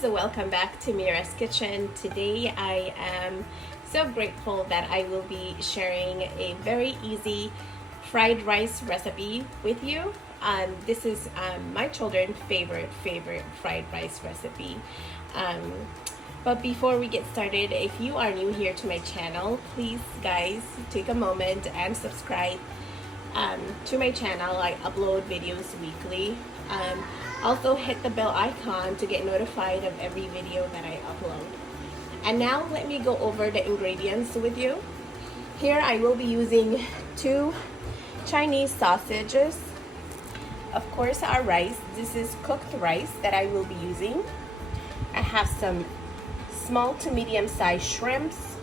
loves, welcome back to Mira's Kitchen. Today I am so grateful that I will be sharing a very easy fried rice recipe with you. This is my children's favorite fried rice recipe. But before we get started, if you are new here to my channel, please guys take a moment and subscribe to my channel. I upload videos weekly. Also hit the bell icon to get notified of every video that I upload. And now let me go over the ingredients with you. Here I will be using 2 Chinese sausages. Of course, our rice. This is cooked rice that I will be using. I have some small to medium sized shrimps.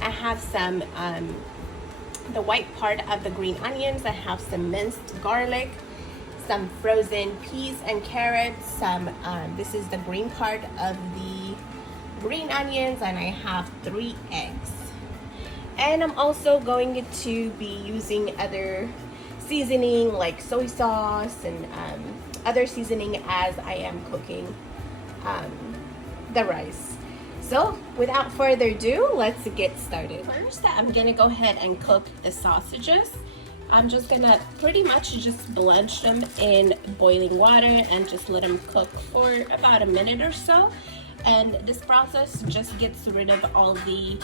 I have some the white part of the green onions. I have some minced garlic, some frozen peas and carrots, some this is the green part of the green onions, and I have 3 eggs. And I'm also going to be using other seasoning like soy sauce and other seasoning as I am cooking the rice. So without further ado, let's get started. First, I'm gonna go ahead and cook the sausages. I'm just gonna pretty much just blanch them in boiling water and just let them cook for about a minute or so. And this process just gets rid of all the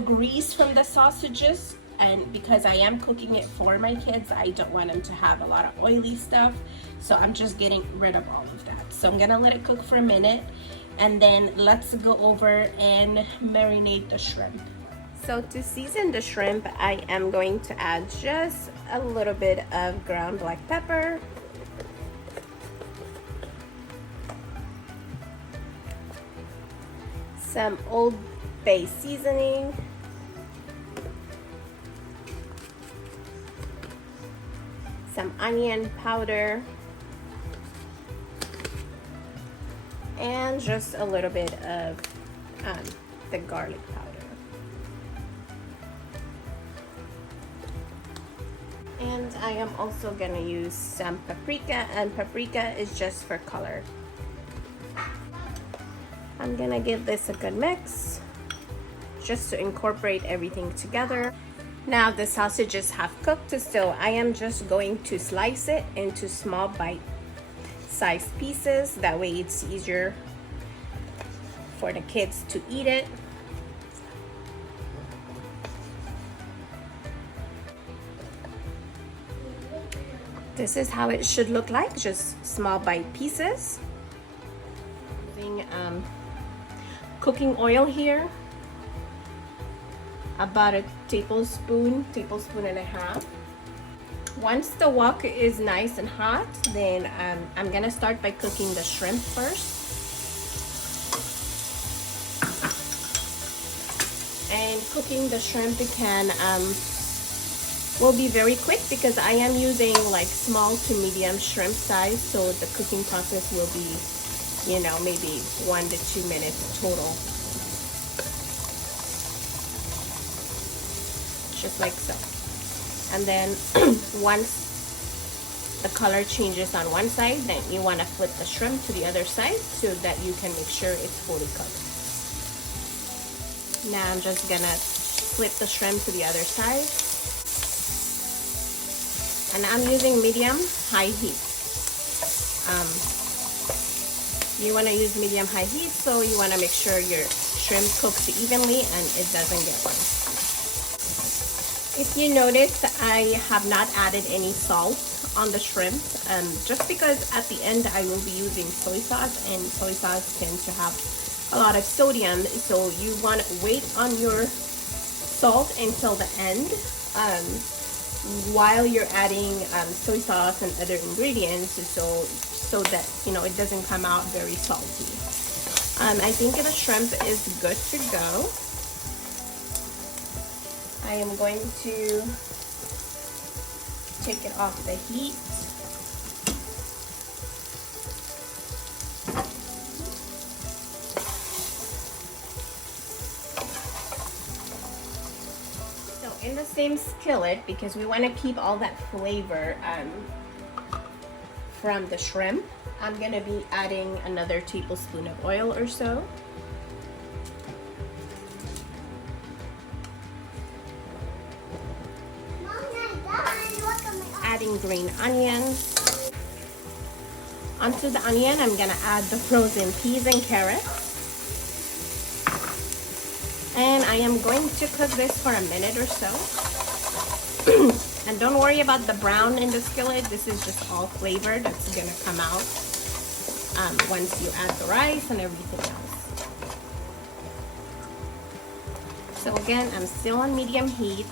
grease from the sausages. And because I am cooking it for my kids, I don't want them to have a lot of oily stuff. So I'm just getting rid of all of that. So I'm gonna let it cook for a minute, and then let's go over and marinate the shrimp. So to season the shrimp, I am going to add just a little bit of ground black pepper, some Old Bay seasoning, some onion powder, and just a little bit of the garlic powder. And I am also gonna use some paprika, and paprika is just for color. I'm gonna give this a good mix just to incorporate everything together. Now the sausages have cooked, so I am just going to slice it into small bite-sized pieces. That way it's easier for the kids to eat it. This is how it should look like, just small bite pieces. Using cooking oil here, about a tablespoon and a half. Once the wok is nice and hot, then I'm gonna start by cooking the shrimp first. And cooking the shrimp will be very quick because I am using like small to medium shrimp size, so the cooking process will be, you know, maybe 1 to 2 minutes total. Just like so. And then once the color changes on one side, then you want to flip the shrimp to the other side so that you can make sure it's fully cooked. Now I'm just gonna flip the shrimp to the other side. And I'm using medium-high heat. You want to use medium-high heat, so you want to make sure your shrimp cooks evenly and it doesn't get burnt. If you notice, I have not added any salt on the shrimp, just because at the end I will be using soy sauce, and soy sauce tends to have a lot of sodium, so you want to wait on your salt until the end. While you're adding soy sauce and other ingredients, so that, you know, it doesn't come out very salty. I think the shrimp is good to go. I am going to take it off the heat. In the same skillet, because we want to keep all that flavor from the shrimp, I'm gonna be adding another tablespoon of oil or so. Adding green onions. Onto the onion, I'm gonna add the frozen peas and carrots. And I am going to cook this for a minute or so. And don't worry about the brown in the skillet. This is just all flavor that's gonna come out once you add the rice and everything else. So again, I'm still on medium heat.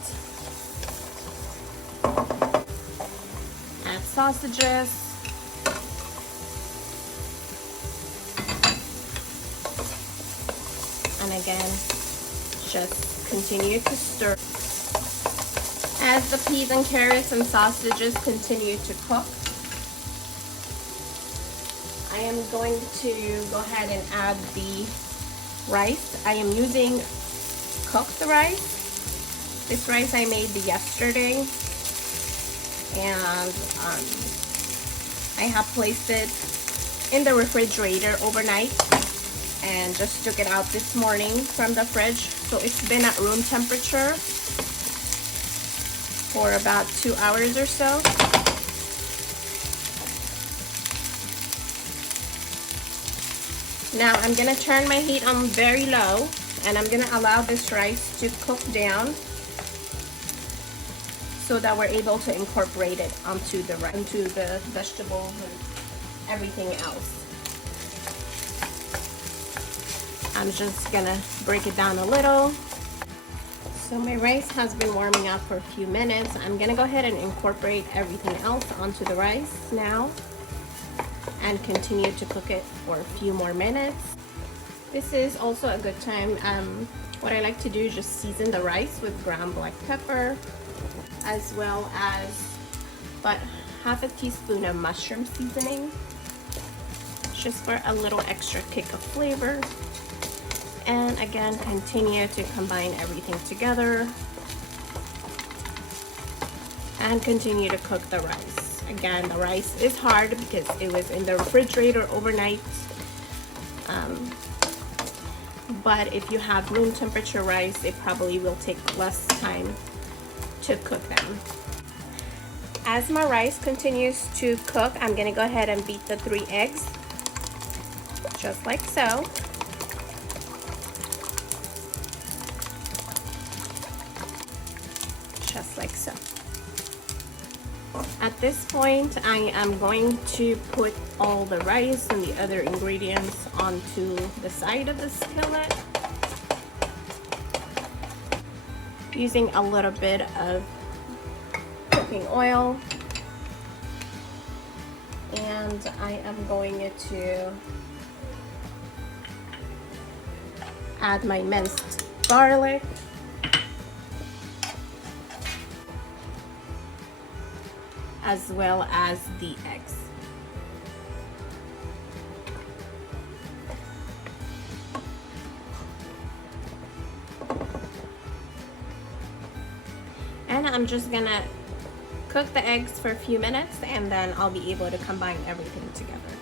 Add sausages. And again, just continue to stir. As the peas and carrots and sausages continue to cook, I am going to go ahead and add the rice. I am using cooked rice. This rice I made yesterday, and I have placed it in the refrigerator overnight and just took it out this morning from the fridge. So it's been at room temperature for about 2 hours or so. Now I'm gonna turn my heat on very low, and I'm gonna allow this rice to cook down so that we're able to incorporate it onto the vegetables and everything else. I'm just gonna break it down a little. So my rice has been warming up for a few minutes. I'm gonna go ahead and incorporate everything else onto the rice now and continue to cook it for a few more minutes. This is also a good time. What I like to do is just season the rice with ground black pepper, as well as about half a teaspoon of mushroom seasoning, just for a little extra kick of flavor. And again, continue to combine everything together and continue to cook the rice. Again, the rice is hard because it was in the refrigerator overnight. But if you have room temperature rice, it probably will take less time to cook them. As my rice continues to cook, I'm gonna go ahead and beat the 3 eggs, just like so. Just like so. At this point, I am going to put all the rice and the other ingredients onto the side of the skillet, using a little bit of cooking oil, and I am going to add my minced garlic, as well as the eggs. And I'm just gonna cook the eggs for a few minutes, and then I'll be able to combine everything together.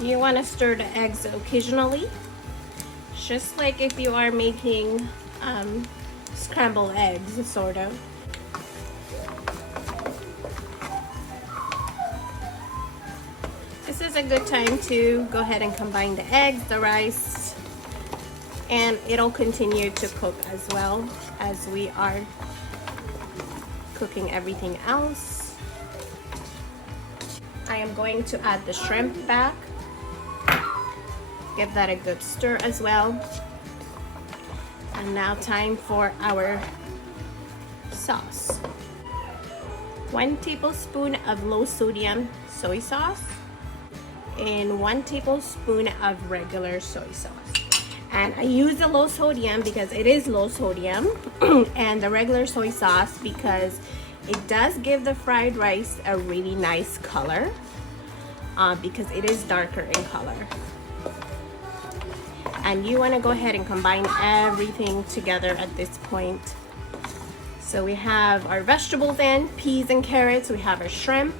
You want to stir the eggs occasionally, just like if you are making scrambled eggs, sort of. This is a good time to go ahead and combine the eggs, the rice, and it'll continue to cook as well as we are cooking everything else. I am going to add the shrimp back. Give that a good stir as well. And now time for our sauce. 1 tablespoon of low sodium soy sauce and 1 tablespoon of regular soy sauce. And I use the low sodium because it is low sodium and the regular soy sauce because it does give the fried rice a really nice color because it is darker in color. And you want to go ahead and combine everything together at this point So we have our vegetables in, peas and carrots, we have our shrimp,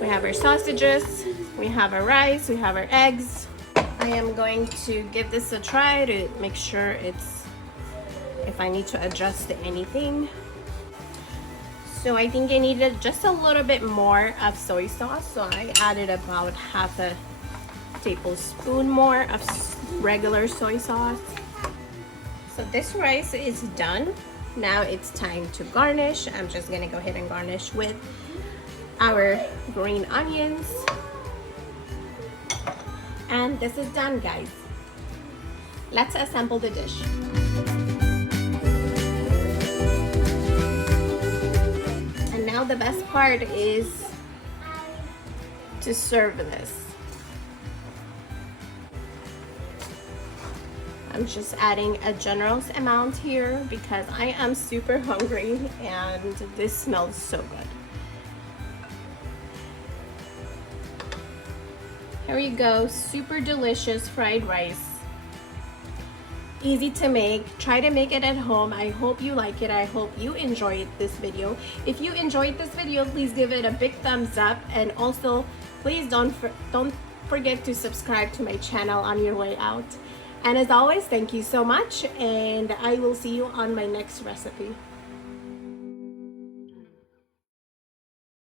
we have our sausages, we have our rice, we have our eggs. I am going to give this a try to make sure if I need to adjust anything. So I think I needed just a little bit more of soy sauce, so I added about half a tablespoon more of regular soy sauce. So this rice is done. Now it's time to garnish. I'm just gonna go ahead and garnish with our green onions. And this is done, guys. Let's assemble the dish. And now the best part is to serve this. I'm just adding a generous amount here because I am super hungry and this smells so good. Here you go, super delicious fried rice. Easy to make. Try to make it at home. I hope you like it. I hope you enjoyed this video. If you enjoyed this video, please give it a big thumbs up, and also please don't forget to subscribe to my channel on your way out. And as always, thank you so much, and I will see you on my next recipe.